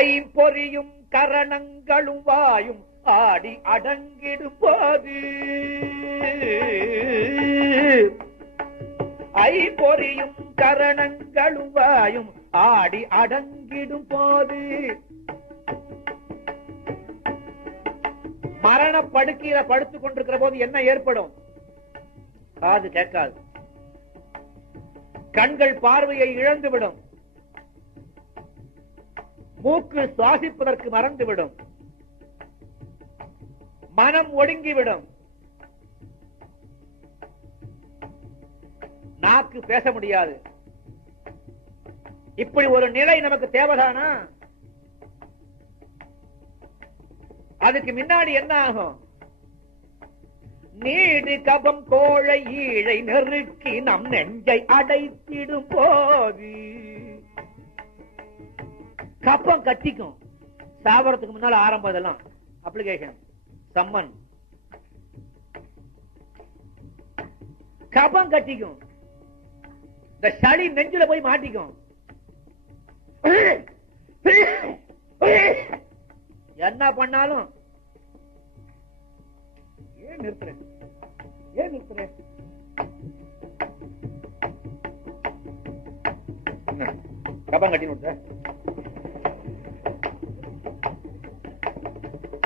ஐம்பொறியும் கரணங்களும் வாயும் ஆடி அடங்கிடும் போது, ஐம்பொறியும் கரணங்களும் வாயும் ஆடி அடங்கிடும் போது, மரண படுக்கையில படுத்துக் கொண்டிருக்கிற போது என்ன ஏற்படும்? காது கேட்காது, கண்கள் பார்வையை இழந்துவிடும், மூக்கு சுவாசிப்பதற்கு மறந்துவிடும், மனம் ஒடுங்கிவிடும், நாக்கு பேச முடியாது. இப்படி ஒரு நிலை நமக்கு தேவைதானா? அதுக்கு முன்னாடி என்ன ஆகும்? நீடு கபம் கோழை ஈழை நெருக்கி நம் நெஞ்சை அடைத்திடும் போது, கப்பம் கட்டிக்கும். சாவரத்துக்கு முன்னால ஆரம்பம் இதெல்லாம் அப்ளிகேஷன் சம்மன். கபம் கட்டிக்கும், இந்த சளி நெஞ்சில போய் மாட்டிக்கும். என்ன பண்ணாலும் ஏன் நிறுத்துறேன், ஏன் நிறுத்துறேன்? கபம் கட்டி விட்ட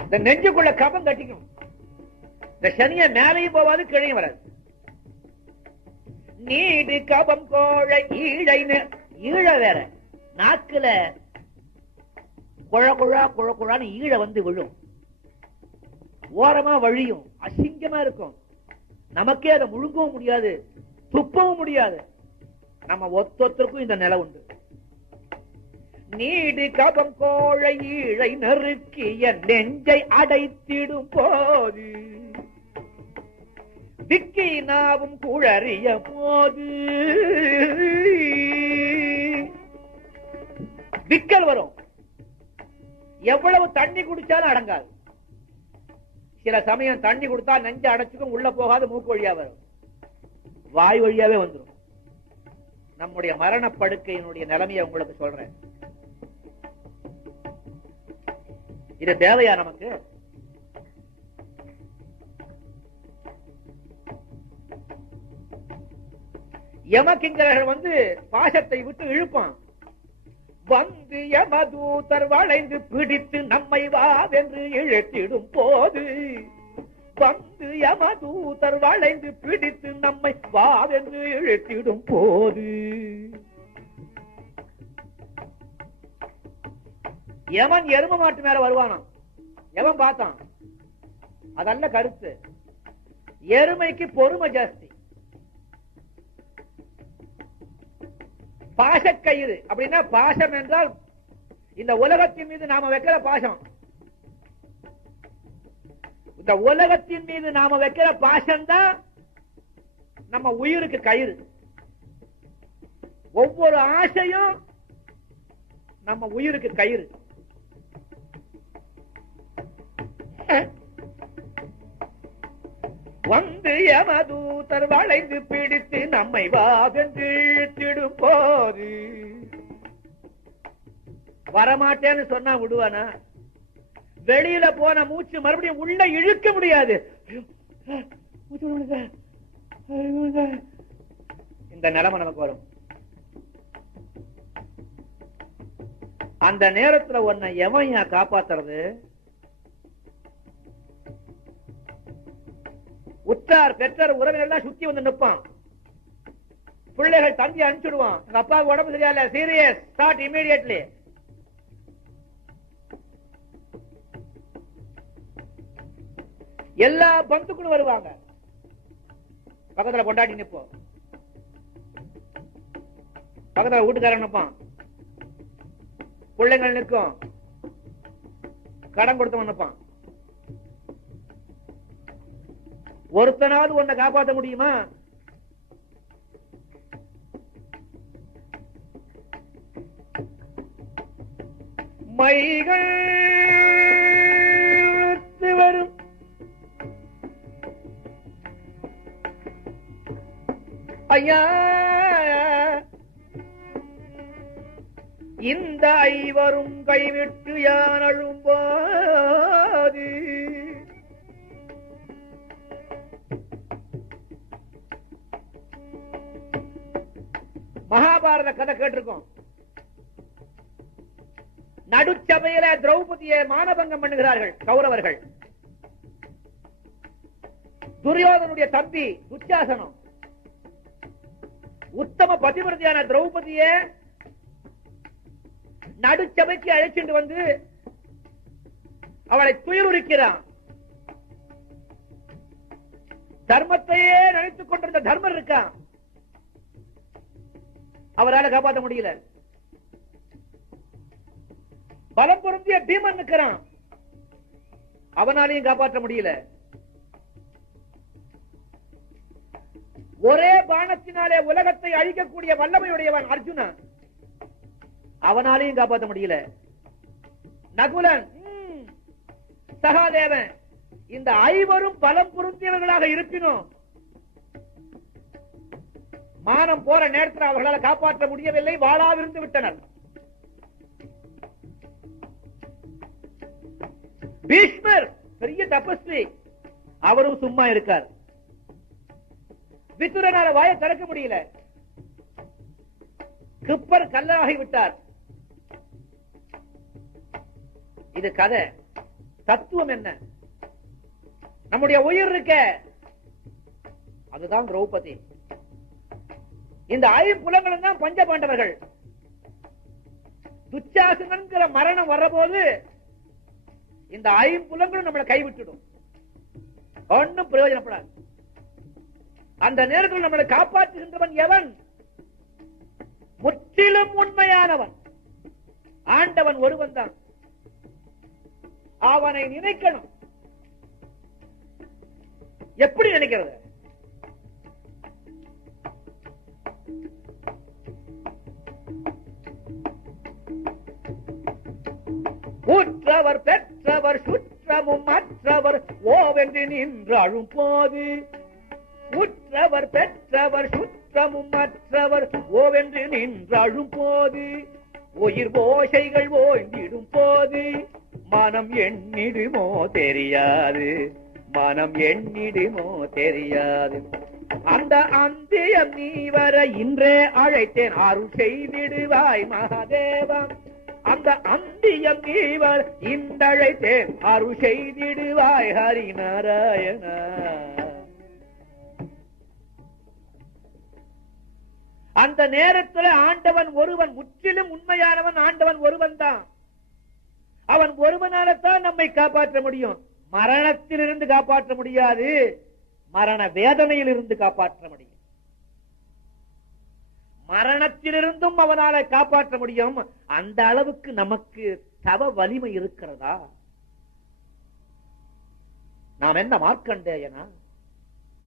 இந்த நெஞ்சுக்குள்ள கபம் கட்டிக்கும். இந்த சனிய மேலையும் போவாது, கிழையும் வராது. நீடு கபம் கோழை ஈழைன்னு, ஈழ வேற, நாக்குல குழ குழா குழ குழான்னு ஈழ வந்து விழும், ஓரமா வழியும், அசிங்கமா இருக்கும். நமக்கே அதை முழுங்கவும் முடியாது, துப்பவும் முடியாது. நம்ம ஒத்தொத்தருக்கும் இந்த நிலை உண்டு. நீடு கபம் கோழை ஈழை நெருக்கிய நெஞ்சை அடைத்திடும் போது, விக்கி நாவும் குழறிய போது, விக்கல் வரும். எவ்வளவு தண்ணி குடிச்சாலும் அடங்காது. சில சமயம் தண்ணி கொடுத்தா நெஞ்சு அடைச்சுக்கும், உள்ள போகாது, மூக்கு வழியா வரும், வாய் வழியாவே வந்துடும். நம்முடைய மரண படுக்கையினுடைய நிலைமையை உங்களுக்கு சொல்றேன். இது தேவையா நமக்கு? யமகிங்கரர்கள் வந்து பாசத்தை விட்டு இழுப்பான். வந்து யமதூதர் வளைந்து பிடித்து நம்மை வாவென்று இழுத்திடும் போது, வந்து யமதூதர் வளைந்து பிடித்து நம்மை வாவென்று இழுத்திடும் போது, யமன் எரும மாட்டு மேல வருவானாம். எவன் பார்த்தான்? அதல்ல கருத்து. எருமைக்கு பொறுமை ஜாஸ்தி. பாசக்கயிறு அப்படின்னா, பாசம் என்றால் இந்த உலகத்தின் மீது நாம வைக்கிற பாசம். இந்த உலகத்தின் மீது நாம வைக்கிற பாசம் தான் நம்ம உயிருக்கு கயிறு. ஒவ்வொரு ஆசையும் நம்ம உயிருக்கு கயிறு. வந்து யமதூதர் வளைந்து பிடித்து நம்மை வாவென்று இழுத்திடும் போது, வரமாட்டேன்னு சொன்னா விடுவானா? வெளியில போன மூச்சு மறுபடியும் உள்ள இழுக்க முடியாது. இந்த நிலைமை நமக்கு வரும். அந்த நேரத்துல உன்னை எவன் காப்பாத்துறது? உற்றார் பெற்றார் உறவினர் எல்லாம் சுத்தி வந்து நிற்பான். பிள்ளைகள் தந்தி அனுப்பிச்சுடுவான். எங்க அப்பாவுக்கு உடம்பு சரியா, சீரியஸ், ஸ்டார்ட் இமீடியட்லி. எல்லா பந்துக்களும் வருவாங்க. பக்கத்துல கொண்டாடி நிற்போம், பக்கத்துல வீட்டுக்காரன் நிற்பான், பிள்ளைங்கள் நிற்கும், கடன் கொடுத்தவன் நிற்பான். ஒருத்தனாவது உன்னை காப்பாற்ற முடியுமா? மைகள் வரும் ஐயா, இந்த ஐவரும் கைவிட்டு யான் அழும்போது மகாபாரத கதை கேட்டிருக்கோம். நடுச்சபையில திரௌபதியை மானபங்கம் பண்ணுகிறார்கள் கௌரவர்கள். துரியோதனுடைய தம்பி துச்சாசனம் உத்தம பதிவிரதியான திரௌபதியை நடுச்சபைக்கு அழைச்சிட்டு வந்து அவளை துயருரிக்கிறான். தர்மத்தையே நினைத்துக் கொண்டிருந்த தர்மர் இருக்கான், அவரால் காப்பாற்ற முடியல. பலம் பொருந்திய பீமன் இருக்கிறான், அவனாலையும் காப்பாற்ற முடியல. ஒரே பானத்தினாலே உலகத்தை அழிக்கக்கூடிய வல்லமையுடையவன் அர்ஜுனன், அவனாலையும் காப்பாற்ற முடியல. நகுலன், சகாதேவன், இந்த ஐவரும் பலம் பொருந்தியவர்களாக இருப்பினும் மானம் போற நேரத்தில் அவர்களால் காப்பாற்ற முடியவில்லை, வாளாவிருந்து விட்டனர். பீஷ்மர் பெரிய தபஸ்வி, அவரும் சும்மா இருக்கார். விதுரனால வாயை திறக்க முடியல, கிப்பர் கல்லாகி விட்டார். இது கதை. தத்துவம் என்ன? நம்முடைய உயிர் இருக்க, அதுதான் திரௌபதி. இந்த ஐம்புலங்களும் தான் பஞ்ச பாண்டவர்கள். துச்சாசனங்கிற மரணம் வரபோது இந்த ஐம்புலங்களும் நம்மளை கைவிட்டுடும், ஒன்னும் பிரயோஜனப்படாது. அந்த நேரத்தில் நம்மளை காப்பாற்றுகின்றவன் எவன்? முற்றிலும் உண்மையானவன் ஆண்டவன் ஒருவன் தான். அவனை நினைக்கணும். எப்படி நினைக்கிறது? ஊற்றவர் பெற்றவர் சுற்றமும் மற்றவர் ஓவென்று நின்று அழும் போது, உற்றவர் பெற்றவர் சுற்றமும் மற்றவர் ஓவென்று நின்று அழும் போது, உயிர் ஓசைகள் ஓய்ந்திடும் போது மனம் எண்ணிடுமோ தெரியாது, மனம் எண்ணிடுமோ தெரியாது. அந்த அந்தியம் நீ வர இன்றே அழைத்தேன், அருள் செய்திடுவாய் மகாதேவா. அந்த அந்தியம் நீ வர இன்றழைத்தேன், அருள் செய்திடுவாய் ஹரிநாராயணா. அந்த நேரத்தில் ஆண்டவன் ஒருவன், முற்றிலும் உண்மையானவன் ஆண்டவன் ஒருவன் தான். அவன் ஒருவனால்தான் நம்மை காப்பாற்ற முடியும். மரணத்திலிருந்து காப்பாற்ற முடியாது, மரண வேதனையில் இருந்து காப்பாற்ற முடியும். மரணத்திலிருந்தும் அவனால காப்பாற்ற முடியும். அந்த அளவுக்கு நமக்கு தவ வலிமை இருக்கிறதா? நாம் என்ன மார்க்கண்டேயனா?